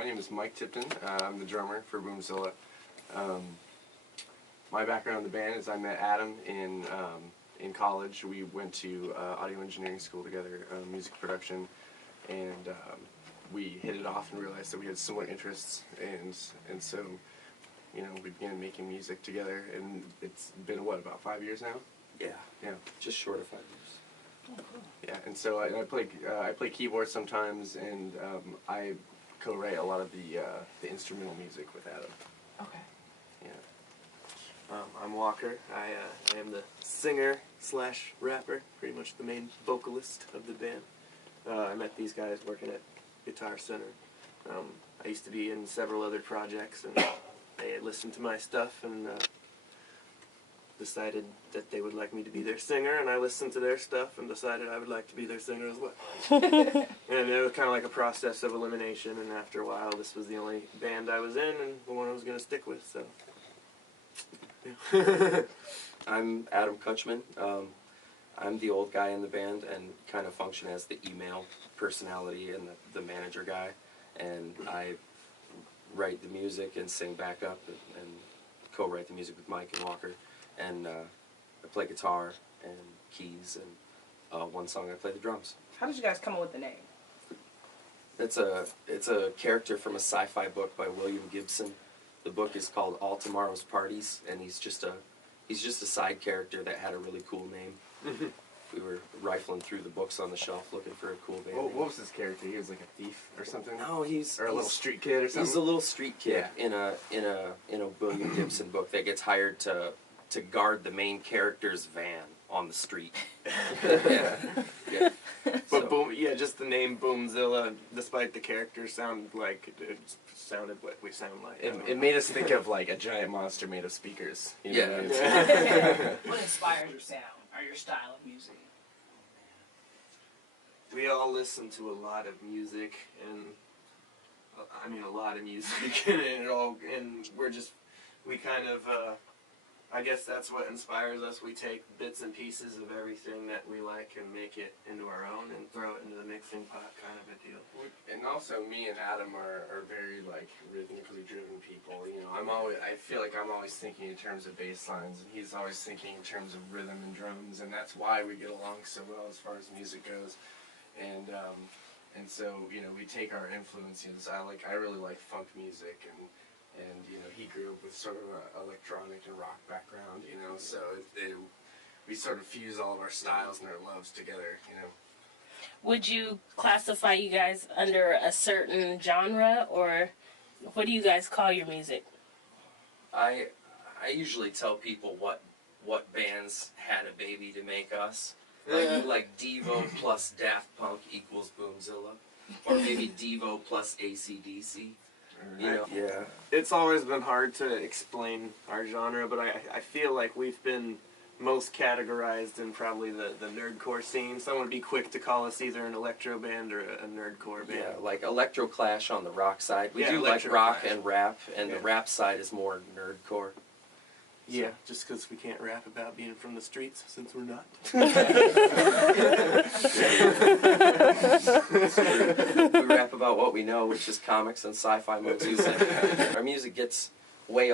My name is Mike Tipton. I'm the drummer for Boomzzilla. My background in the band is I met Adam in college. We went to audio engineering school together, music production, and we hit it off and realized that we had similar interests, and so, you know, we began making music together, and it's been, what, about 5 years now? Yeah, just short of 5 years. Oh, cool. Yeah, and so I play keyboard sometimes, and I co-write a lot of the instrumental music with Adam. Okay. Yeah. I'm Walker. I am the singer slash rapper, pretty much the main vocalist of the band. I met these guys working at Guitar Center. I used to be in several other projects, and they had listened to my stuff and decided that they would like me to be their singer, and I listened to their stuff and decided I would like to be their singer as well. And it was kind of like a process of elimination, and after a while this was the only band I was in and the one I was going to stick with, so... Yeah. I'm Adam Kutchman. I'm the old guy in the band and kind of function as the email personality and the manager guy, and I write the music and sing backup and co-write the music with Mike and Walker, and I play guitar and keys, and one song I play the drums. How did you guys come up with the name? It's a character from a sci-fi book by William Gibson. The book is called All Tomorrow's Parties, and he's just a side character that had a really cool name. We were rifling through the books on the shelf looking for a cool band name. What was his character? He was like a thief or something? No, or a little street kid or something? He's a little street kid in a William Gibson book that gets hired to guard the main character's van on the street. Yeah. But yeah, just the name Boomzzilla, despite the character sounded like it sounded what we sound like. It made us think of like a giant monster made of speakers. You know Yeah. what I mean? What inspires your sound or your style of music? We all listen to a lot of music, and I mean a lot of music, and we kind of. I guess that's what inspires us. We take bits and pieces of everything that we like and make it into our own and throw it into the mixing pot, kind of a deal. And also, me and Adam are very like rhythmically driven people. You know, I feel like I'm always thinking in terms of bass lines, and he's always thinking in terms of rhythm and drums, and that's why we get along so well as far as music goes. And so, you know, we take our influences. I really like funk music, and you know, he grew up with sort of an electronic and rock background, you know, so we sort of fuse all of our styles and our loves together, you know. Would you classify you guys under a certain genre, or what do you guys call your music? I usually tell people what bands had a baby to make us. Like Devo plus Daft Punk equals Boomzzilla, or maybe Devo plus AC/DC. You know? Yeah. It's always been hard to explain our genre, but I feel like we've been most categorized in probably the nerdcore scene. Someone would be quick to call us either an electro band or a nerdcore band. Yeah, like Electro Clash on the rock side. We do like rock and rap, and the rap side is more nerdcore. Yeah, just because we can't rap about being from the streets, since we're not. We rap about what we know, which is comics and sci-fi movies. Our music gets way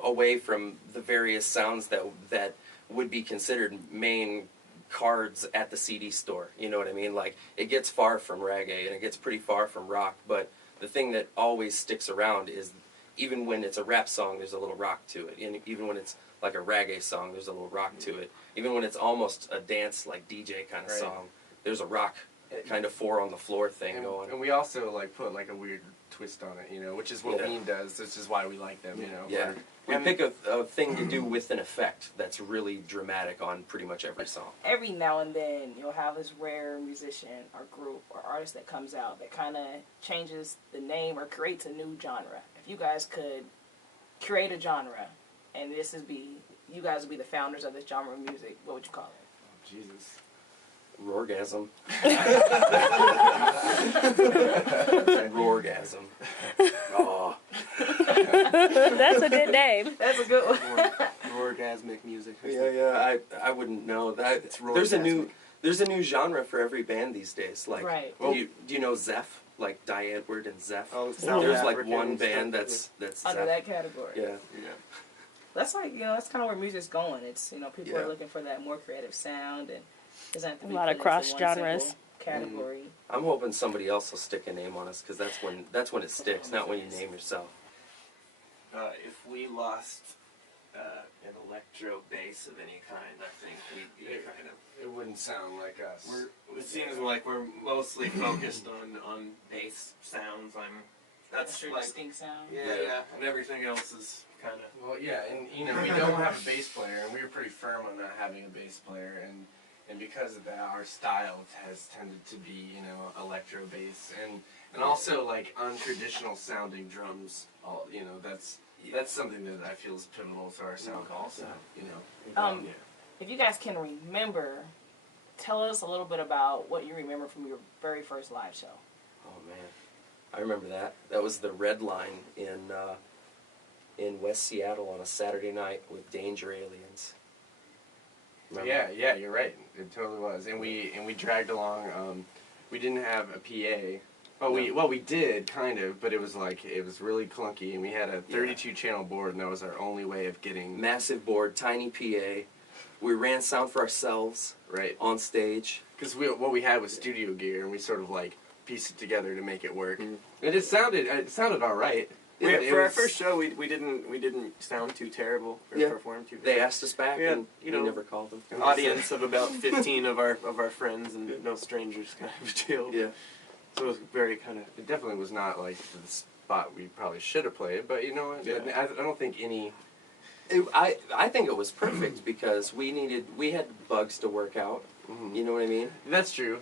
away from the various sounds that would be considered main cards at the CD store. You know what I mean? Like, it gets far from reggae, and it gets pretty far from rock, but the thing that always sticks around is even when it's a rap song, there's a little rock to it. And even when it's like a reggae song, there's a little rock to it. Even when it's almost a dance, like DJ kind of song, there's a rock kind of four on the floor thing going. And we also like put like a weird twist on it, you know, which is what Ween does. This is why we like them, you know. Yeah. We pick a thing to do with an effect that's really dramatic on pretty much every song. Every now and then, you'll have this rare musician or group or artist that comes out that kind of changes the name or creates a new genre. If you guys could create a genre, and you guys would be the founders of this genre of music, what would you call it? Oh, Jesus. Roargasm. Roargasm. Oh. That's a good name. That's a good one. Orgasmic music. Yeah. I wouldn't know that. There's a new genre for every band these days. Like, Right. do you know Zeph? Like Die Edward and Zeph. Oh, There's like African one and band stuff, that's Under Zeph. that category. Yeah. yeah. That's like, that's kind of where music's going. It's, people Yeah. are looking for that more creative sound, and doesn't have to be A lot of put into cross one genres. simple category. I'm hoping somebody else will stick a name on us because that's when it sticks, not when you name yourself. If we lost an electro bass of any kind, I think we'd be kind of. It wouldn't sound like us. It seems like we're mostly focused on bass sounds. That's That's like distinct sound. yeah, and everything else is kind of. Well, yeah, and we don't have a bass player, and we were pretty firm on not having a bass player, and because of that, our style has tended to be electro bass, and also like untraditional sounding drums. That's something that I feel is pivotal to our sound also. If you guys can remember, tell us a little bit about what you remember from your very first live show. Oh man, I remember that. That was the Red Line in West Seattle on a Saturday night with Danger Aliens. Remember? Yeah, you're right. It totally was, and we dragged along. We didn't have a PA. We did kind of, but it was really clunky, and we had a 32 channel board, and that was our only way of getting Massive board, tiny PA. We ran sound for ourselves right on stage. because what we had was studio gear, and we sort of like pieced it together to make it work. And it sounded all right. For our first show, we didn't sound too terrible or Yeah. perform too. They asked us back, Yeah, and we never called them. audience of about 15 of our friends and no strangers kind of a deal. Yeah. So it was very kind of. It definitely was not like the spot we probably should have played, but you know what? Yeah. I don't think any. I think it was perfect because we had bugs to work out. Mhm. You know what I mean? That's true.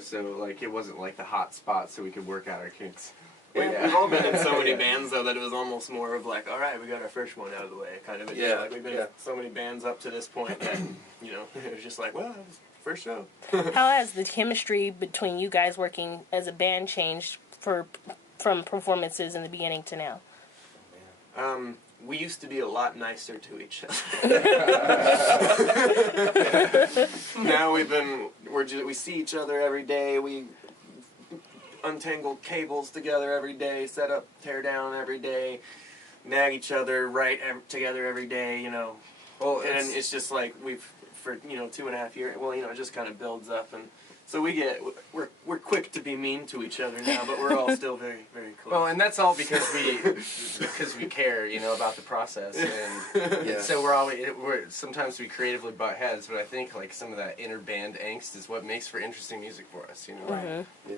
So like it wasn't like the hot spot, so we could work out our kinks. We've all been in so many bands though that it was almost more of like, all right, we got our first one out of the way, kind of. A deal. Yeah, Like we've been in so many bands up to this point that it was just like, well, that was the first show. How has the chemistry between you guys working as a band changed from performances in the beginning to now? We used to be a lot nicer to each other. Now we see each other every day. We untangle cables together every day, set up, tear down every day, nag each other, write together every day. Well, and it's just like for 2.5 years. Well, it just kind of builds up, and so we're quick to be mean to each other now, but we're all still very, very close. Well, and that's all because we care, about the process, and so sometimes we creatively butt heads, but I think like some of that inner band angst is what makes for interesting music for us, Mm-hmm.